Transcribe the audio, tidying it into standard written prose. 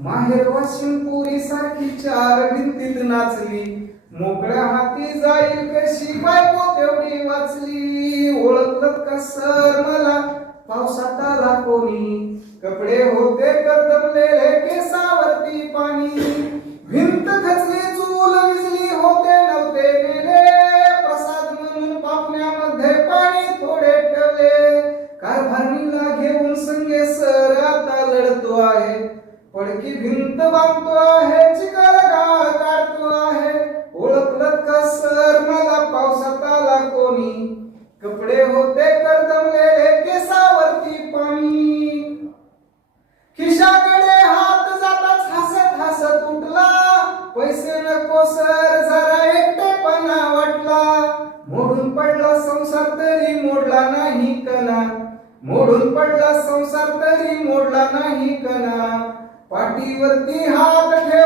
माहेर वाशिम पुरी सारखी चार भिंतीत नाचली, मोकळ्या हाती जाईल कशी बायको तेवढी वाचली. ओळखलं का सर मला पावसात आला कोणी, कपडे होते कर्दमलेले केसावरती पाणी. भिंत खचली चूल विजली होते नव्हते नेले, प्रसाद म्हणून पापण्यामध्ये पाणी थोडे ठेवले. कारभारणीला घेऊन संगे सर आता लढतो आहे, पडकी भिंत बांधतो आहे, चिखल गाळ काढतो आहे. ओळखलं का सर मला पावसात आला कोणी, कपडे होते कर्दमलेले केसावरती पाणी. खिशाकडे हात जाताच हसत हसत उठला, पैसे नको सर जरा एकटेपणा वाटला. मोडून पडला संसार तरी मोडला नाही कणा, मोडून पडला संसार तरी मोडला नाही कणा. पाठीवरती हात ठेव